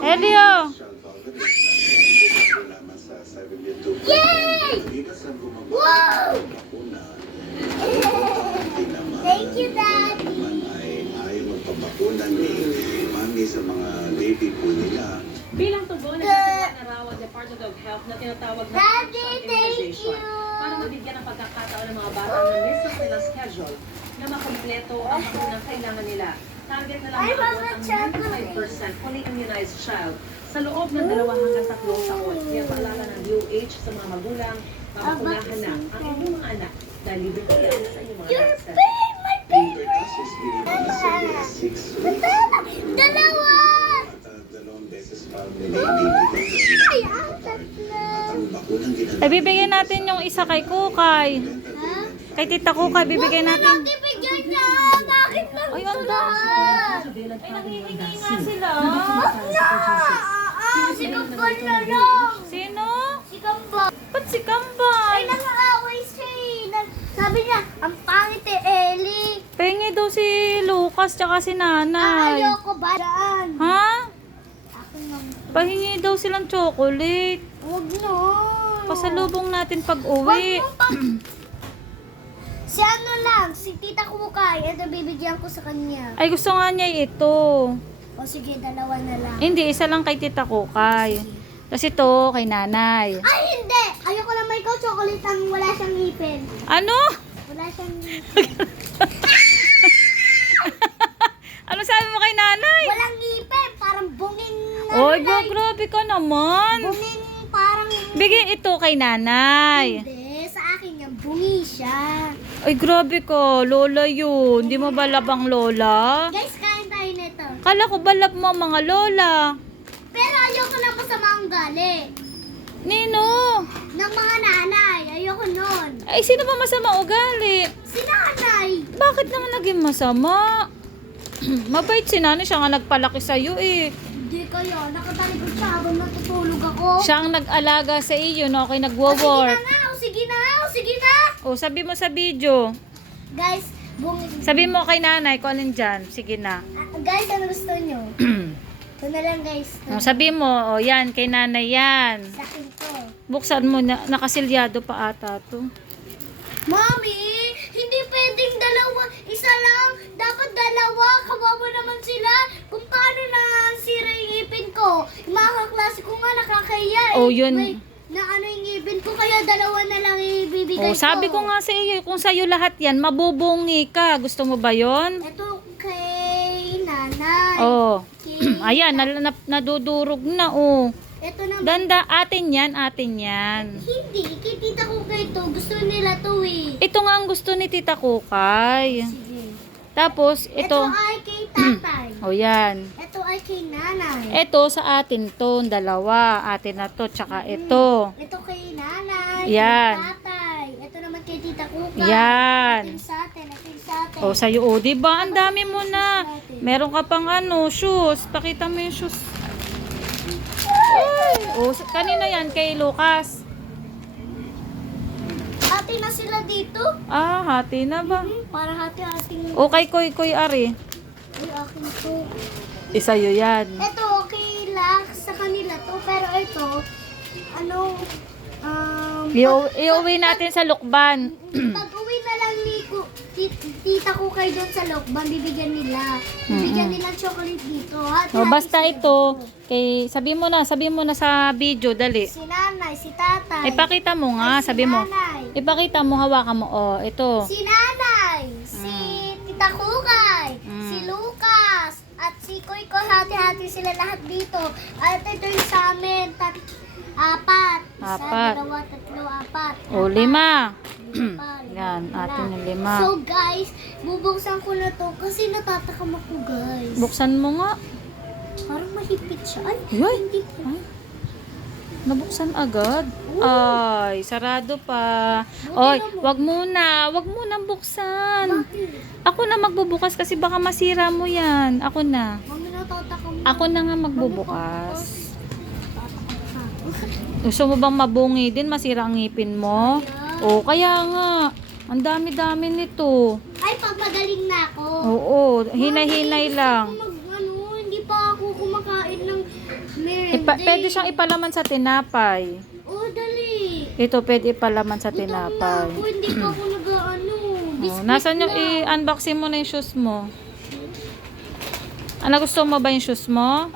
Elio! Yay! Wow! Thank you, Daddy. Ayaw magpabakuna ni Mami sa mga baby po nila. Bilang tugon na sa raw ang Department of Health na tinatawag na Daddy, option thank immunization you. para mabigyan ng pagkakataon ng mga bata na miss sa kanilang schedule na makumpleto ang makunang kailangan nila. Target na lang Ay, maabot mga ang chocolate. 95% fully immunized child sa loob ng 2 hanggang 3 taon. Kaya paalala ng DOH sa mga magulang, mabakunahan na ang inyong mga anak dahil libre ko yan sa inyong mga You're access. big, my baby. Versus binibigyan sa 6 weeks. Dalawa! At dalawang beses pa binibigyan. Ay, ang tatlo. Ang bakunang ginagawa. Ay, bibigyan natin yung isa kay Kukay. Ha? Kay Tita Kukay, bibigyan Huwag natin. mo lang ibigyan niya. Bakit lang Ay, ito ang lahat? Ay, nangihingi nga sila. Wag na! Si Kambal na lang. Sino? Si Kambal. Ba't si Ay, Kambal? nang-aaway siya eh. Sabi niya, ang pangit eh, Ellie. Pengi daw si Lucas tsaka si Nanay. Ayoko ba? Daan. Ha? Akin lang. Pahingi daw silang chocolate. Huwag na. Pasalubong natin pag Huwag uwi. mo pag... Si ano lang, si Tita Kukay. Ito bibigyan ko sa kanya. Ay, gusto nga niya ito. O sige, dalawa na lang. Hindi, isa lang kay Tita Kukay. Tapos ito, kay Nanay. Ay, hindi! Ayoko na may ikaw chocolate ang wala siyang ngipin. Ano? Wala siyang ngipin. Ano sabi mo kay Nanay? Walang ngipin. Parang bunging... Oy, grabe ka naman. Bunging parang... Bigyan ito kay Nanay. Hindi, sa akin yan. Bungi siya. Ay, grabe ko. Lola yun. Di mo ba labang lola? Guys, kain tayo nito. Kala ko balap mo mga lola. Pero ayoko na masama ang gali. Nino? Ng mga nanay. Ayoko nun. Ay, sino ba masama ugali? Si nanay. Bakit naman naging masama? Mabait si Nanay. Siya nga nagpalaki sa'yo eh. Hindi kaya. Nakatalikod siya habang natutulog ako. Siya ang nag-alaga sa iyo, no? Okay, O, sige na nagwo-work. nga. O, sige na. O, sige na. O, sabi mo sa video. Guys, Sabi mo kay Nanay kung alin dyan. Sige na. guys, ano gusto nyo? Ito na lang guys. O, sabi mo, o yan, kay Nanay yan. Sa akin to. Buksan mo, nakasilyado pa ata to. Mami, hindi pwedeng dalawa. Isa lang. Dapat dalawa. Kawawa naman sila. Kung paano na sira yung ipin ko. Yung mga kaklase ko nga nakakaya eh. Oh, yun. May, na ano yung ipin ko. Kaya dalawa na lang ibibigay O, sabi ko nga sa iyo, kung sa'yo lahat yan, mabubungi ka. Gusto mo ba yon? Ito kay nanay. O, Kay, ayan, nadudurog na, o. ito naman. Danda, atin yan, atin yan. Hindi, kay tita ko kayo to. Gusto nila to eh. Ito nga ang gusto ni Tita Kukay. Sige. Tapos, Ito ito, ay kay tatay. o yan. Ito ay kay nanay. Ito sa atin to, dalawa. Atin na to, tsaka ito. Ito kay nanay. Yan. Kay tatay. Ito naman kay tita Kuka. Yan. Ito sa atin. Ito sa atin. O, sa'yo, o, diba? Ang dami mo na. Meron ka pang ano, shoes. Pakita mo yung shoes. Ay, o, kanina yan, kay Lucas. Hati na sila dito. Ah, hati na ba? Para hati-hating. O, kay Koy Ari. Ay, akin to. Sa'yo yan. Ito, okay lang sa kanila to. Pero ito, ano, Iuwi natin sa Lukban. pag uwi na lang ni tita ko kayo doon sa Lokban, bibigyan nila. Bibigyan nila chocolate dito. O, basta ito, sabi mo na sa video, dali. Si nanay, si tatay. Ipakita mo nga, Ay, si sabi mo. nanay. Ipakita mo, hawakan mo. O, ito. Si nanay, si tita Kukay, si Lucas, at si Koy ko, hati-hati sila lahat dito. At ito yung sa amin, apat. Isa, Apat. dalawa, tatlo, apat. O, 5. Lima. Yan, atin yung 5. So guys, bubuksan ko na to kasi natatakam ako guys. Buksan mo nga. Parang mahipit siya. Ay, Ay. hindi po. Ay, nabuksan agad. Ay, sarado pa. Oy, wag muna buksan. Bakit? Ako na magbubukas kasi baka masira mo yan. Ako na. Mami, natatakam Ako na nga magbubukas. Natatakam ka. Gusto mo bang mabungi din? Masira ang ngipin mo? O, kaya nga. Ang dami-dami nito. Ay, pagmagaling na ako. Oo, hinay-hinay lang. Hindi pa ako kumakain ng Pwede siyang ipalaman sa tinapay. Oh, dali. Ito, pwede ipalaman sa Gutom na tinapay. ako, hindi pa ako nag-ano. Oh, Biscuit nasaan yung lang. i-unboxing mo na yung shoes mo? Ano, gusto mo ba yung shoes mo?